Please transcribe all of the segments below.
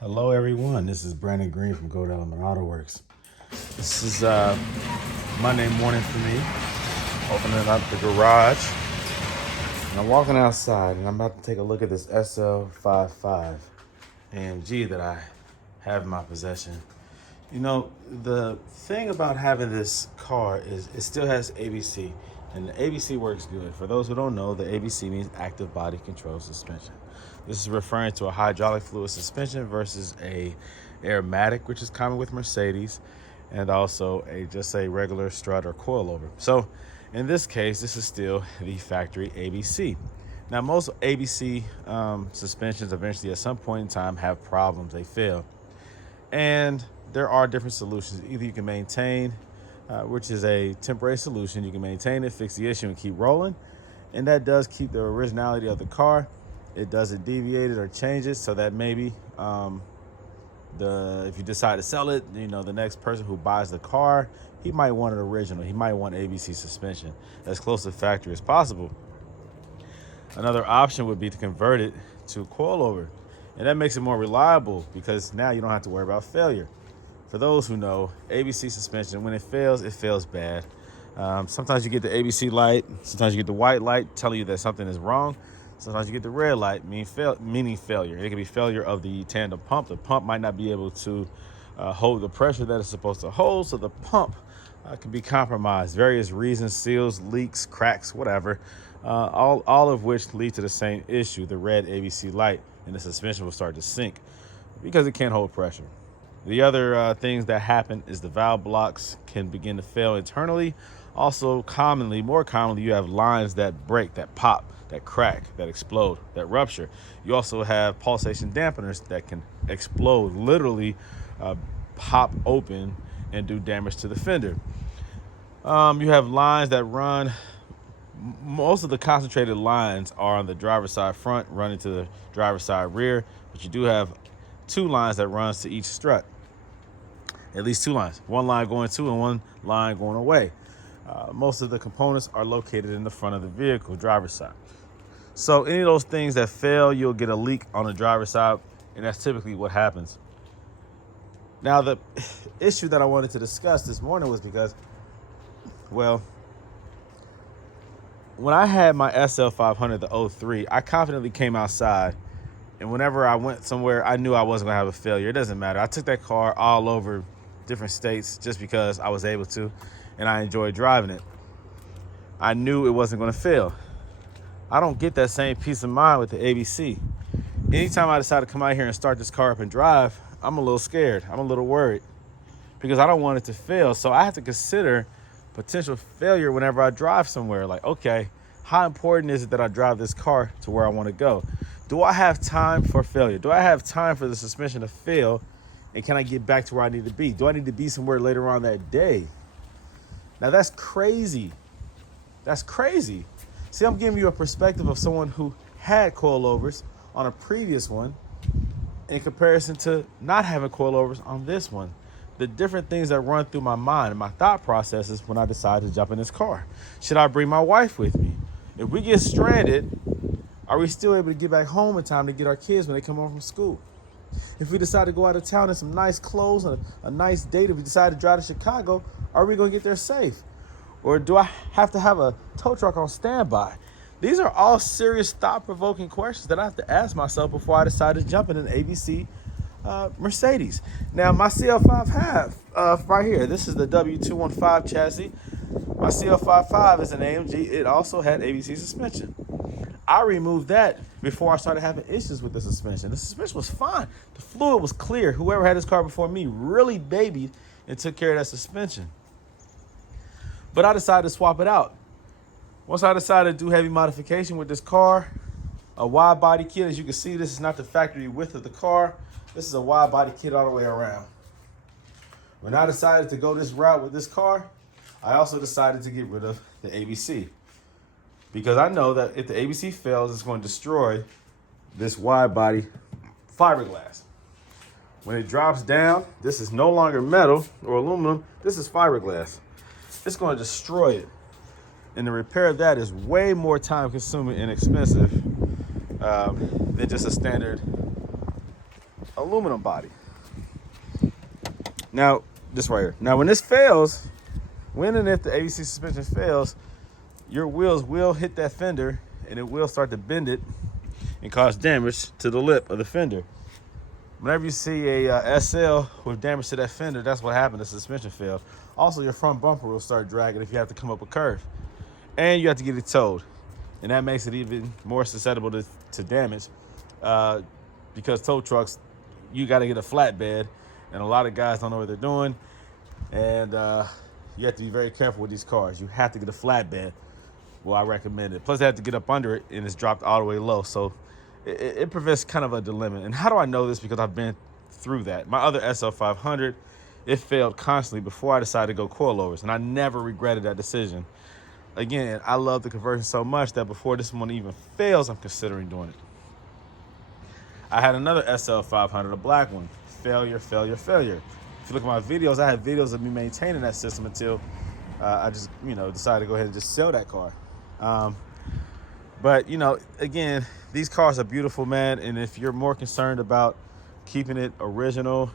Hello everyone, this is Brandon Green from Autoworks. This is Monday morning for me, opening up the garage. And I'm walking outside and I'm about to take a look at this SL55 AMG that I have in my possession. You know, the thing about having this car is it still has ABC, and the ABC works good. For those who don't know, the ABC means active body control suspension. This is referring to a hydraulic fluid suspension versus a aromatic, which is common with Mercedes, and also just a regular strut or coilover. So in this case, this is still the factory ABC. Now, most ABC suspensions eventually at some point in time have problems, they fail. And there are different solutions. Either you can maintain, which is a temporary solution. You can maintain it, fix the issue, and keep rolling. And that does keep the originality of the car. It doesn't deviate it or change it, so that maybe if you decide to sell it, you know, the next person who buys the car, he might want it original. He might want ABC suspension as close to factory as possible. Another option would be to convert it to coilover. And that makes it more reliable because now you don't have to worry about failure. For those who know, ABC suspension, when it fails bad. Sometimes you get the ABC light, sometimes you get the white light telling you that something is wrong. Sometimes you get the red light, meaning failure. It can be failure of the tandem pump. The pump might not be able to hold the pressure that it's supposed to hold, so the pump can be compromised. Various reasons, seals, leaks, cracks, whatever, all of which lead to the same issue, the red ABC light, and the suspension will start to sink because it can't hold pressure. The other things that happen is the valve blocks can begin to fail internally. Also, more commonly, you have lines that break, that pop, that crack, that explode, that rupture. You also have pulsation dampeners that can explode, literally pop open and do damage to the fender. You have lines that run. Most of the concentrated lines are on the driver's side front, running to the driver's side rear, but you do have two lines that runs to each strut. At least two lines, one line going to and one line going away. Most of the components are located in the front of the vehicle, driver's side. So any of those things that fail, you'll get a leak on the driver's side, and that's typically what happens. Now, the issue that I wanted to discuss this morning was because, well, when I had my SL500, the 03, I confidently came outside, and whenever I went somewhere, I knew I wasn't gonna have a failure. It doesn't matter. I took that car all over different states just because I was able to, and I enjoyed driving it. I knew it wasn't gonna fail. I don't get that same peace of mind with the ABC. Anytime I decide to come out here and start this car up and drive, I'm a little scared. I'm a little worried because I don't want it to fail. So I have to consider potential failure whenever I drive somewhere. Like, okay, how important is it that I drive this car to where I want to go? Do I have time for failure? Do I have time for the suspension to fail? And can I get back to where I need to be? Do I need to be somewhere later on that day? Now that's crazy. That's crazy. See, I'm giving you a perspective of someone who had coilovers on a previous one in comparison to not having coilovers on this one. The different things that run through my mind and my thought processes when I decide to jump in this car. Should I bring my wife with me? If we get stranded, are we still able to get back home in time to get our kids when they come home from school? If we decide to go out of town in some nice clothes and a nice date, if we decide to drive to Chicago, are we going to get there safe? Or do I have to have a tow truck on standby? These are all serious, thought-provoking questions that I have to ask myself before I decide to jump in an ABC Mercedes. Now, my CL5 have right here. This is the W215 chassis. My CL55 is an AMG. It also had ABC suspension. I removed that before I started having issues with the suspension. The suspension was fine. The fluid was clear. Whoever had this car before me really babied and took care of that suspension. But I decided to swap it out. Once I decided to do heavy modification with this car, a wide body kit, as you can see, this is not the factory width of the car. This is a wide body kit all the way around. When I decided to go this route with this car, I also decided to get rid of the ABC. Because I know that if the ABC fails, it's going to destroy this wide body fiberglass. When it drops down, this is no longer metal or aluminum, this is fiberglass. it's going to destroy it. And the repair of that is way more time consuming and expensive than just a standard aluminum body. Now, this right here. Now, when this fails, when and if the ABC suspension fails, your wheels will hit that fender and it will start to bend it and cause damage to the lip of the fender. Whenever you see a SL with damage to that fender, that's what happened. The suspension failed. Also, your front bumper will start dragging if you have to come up a curve. And you have to get it towed. And that makes it even more susceptible to damage because tow trucks, you got to get a flatbed. And a lot of guys don't know what they're doing. And you have to be very careful with these cars. You have to get a flatbed. Well, I recommend it. Plus, they have to get up under it, and it's dropped all the way low. So it prevents kind of a dilemma. And how do I know this? Because I've been through that. My other SL500, it failed constantly before I decided to go coilovers. And I never regretted that decision. Again, I love the conversion so much that before this one even fails, I'm considering doing it. I had another SL500, a black one. Failure, failure, failure. If you look at my videos, I have videos of me maintaining that system until I just, decided to go ahead and just sell that car. But, again, these cars are beautiful, man. And if you're more concerned about keeping it original,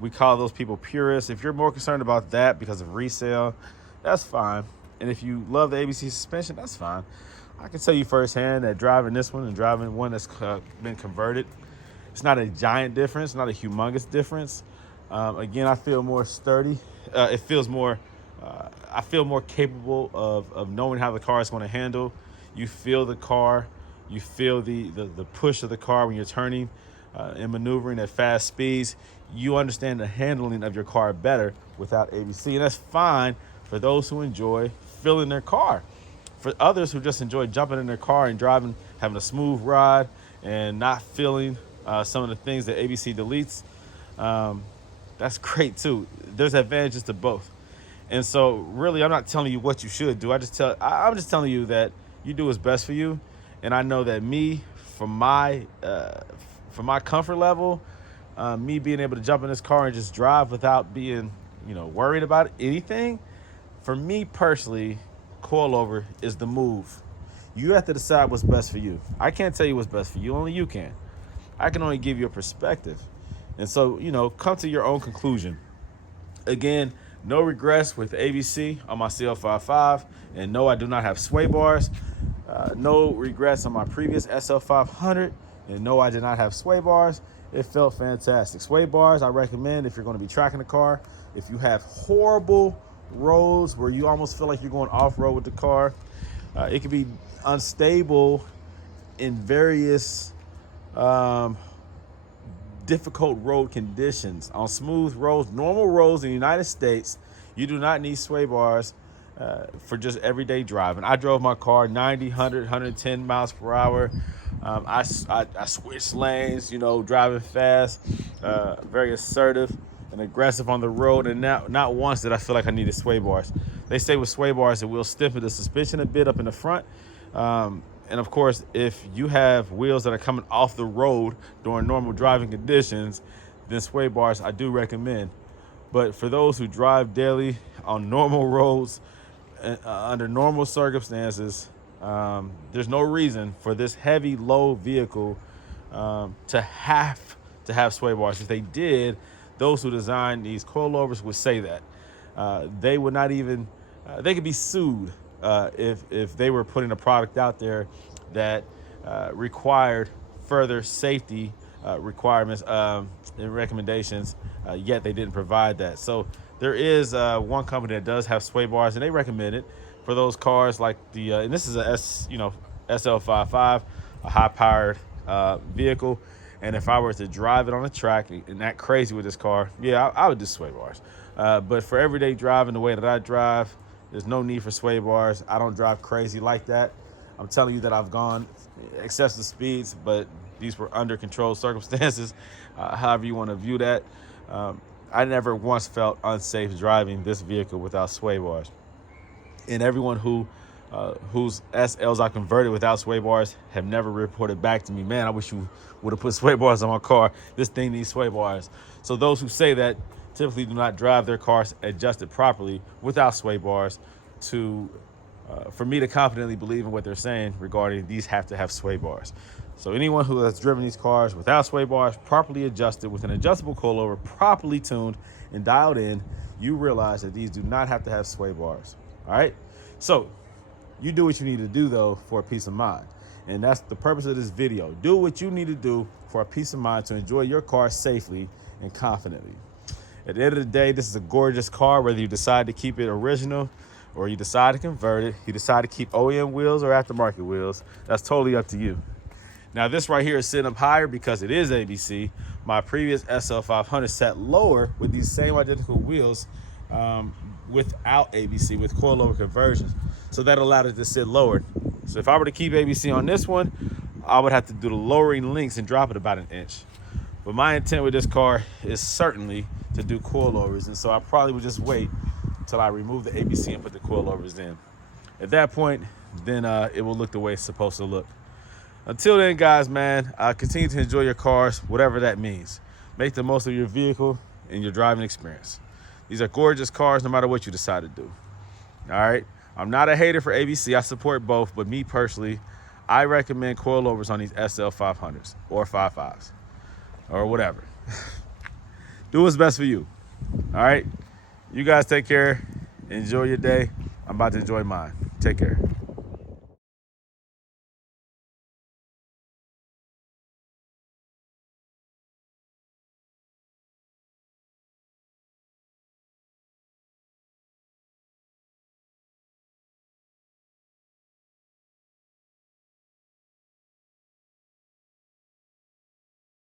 we call those people purists. If you're more concerned about that because of resale, that's fine. And if you love the ABC suspension, that's fine. I can tell you firsthand that driving this one and driving one that's been converted, it's not a giant difference, not a humongous difference. Again, I feel more sturdy. It feels more, I feel more capable of knowing how the car is going to handle. You feel the car, you feel the push of the car when you're turning and maneuvering at fast speeds. You understand the handling of your car better without ABC, and that's fine for those who enjoy feeling their car. For others who just enjoy jumping in their car and driving, having a smooth ride and not feeling some of the things that ABC deletes, that's great too. There's advantages to both. And so really, I'm not telling you what you should do. I'm just telling you that you do what's best for you. And I know that me, from my comfort level, me being able to jump in this car and just drive without being, worried about anything, for me personally, coilover is the move. You have to decide what's best for you. I can't tell you what's best for you. Only you can. I can only give you a perspective. And so, come to your own conclusion. Again, no regrets with ABC on my CL55. And no, I do not have sway bars. No regrets on my previous SL500. And no, I did not have sway bars. It felt fantastic. Sway bars, I recommend if you're going to be tracking the car. If you have horrible roads where you almost feel like you're going off-road with the car, it can be unstable in various difficult road conditions. On smooth roads, normal roads in the United States, you do not need sway bars for just everyday driving. I drove my car 90, 100, 110 miles per hour. I switched lanes, driving fast, very assertive and aggressive on the road, and not once did I feel like I needed sway bars. They say with sway bars it will stiffen the suspension a bit up in the front. And of course, if you have wheels that are coming off the road during normal driving conditions, then sway bars I do recommend. But for those who drive daily on normal roads, under normal circumstances, there's no reason for this heavy, low vehicle to have sway bars. If they did, those who designed these coilovers would say that. They would not even, they could be sued if they were putting a product out there that required further safety requirements and recommendations, yet they didn't provide that. So there is one company that does have sway bars, and they recommend it for those cars like the, and this is a SL55, a high-powered vehicle. And if I were to drive it on the track and act crazy with this car, yeah, I would do sway bars. But for everyday driving, the way that I drive, there's no need for sway bars. I don't drive crazy like that. I'm telling you that I've gone excessive speeds, but these were under controlled circumstances, however you want to view that. I never once felt unsafe driving this vehicle without sway bars. And everyone whose SLs I converted without sway bars have never reported back to me, man, I wish you would have put sway bars on my car. This thing needs sway bars. So those who say that, typically do not drive their cars adjusted properly without sway bars for me to confidently believe in what they're saying regarding these have to have sway bars. So anyone who has driven these cars without sway bars, properly adjusted with an adjustable coilover, properly tuned and dialed in, you realize that these do not have to have sway bars. All right. So you do what you need to do though for a peace of mind. And that's the purpose of this video. Do what you need to do for a peace of mind to enjoy your car safely and confidently. At the end of the day, this is a gorgeous car, whether you decide to keep it original or you decide to convert it, you decide to keep OEM wheels or aftermarket wheels, that's totally up to you. Now this right here is sitting up higher because it is ABC. My previous SL500 sat lower with these same identical wheels without ABC, with coilover conversions. So that allowed it to sit lower. So if I were to keep ABC on this one, I would have to do the lowering links and drop it about an inch. But my intent with this car is certainly to do coilovers. And so I probably would just wait until I remove the ABC and put the coilovers in. At that point, then it will look the way it's supposed to look. Until then, guys, man, continue to enjoy your cars, whatever that means. Make the most of your vehicle and your driving experience. These are gorgeous cars no matter what you decide to do. All right. I'm not a hater for ABC. I support both, but me personally, I recommend coilovers on these SL500s or 55s or whatever. Do what's best for you. All right. You guys take care. Enjoy your day. I'm about to enjoy mine. Take care.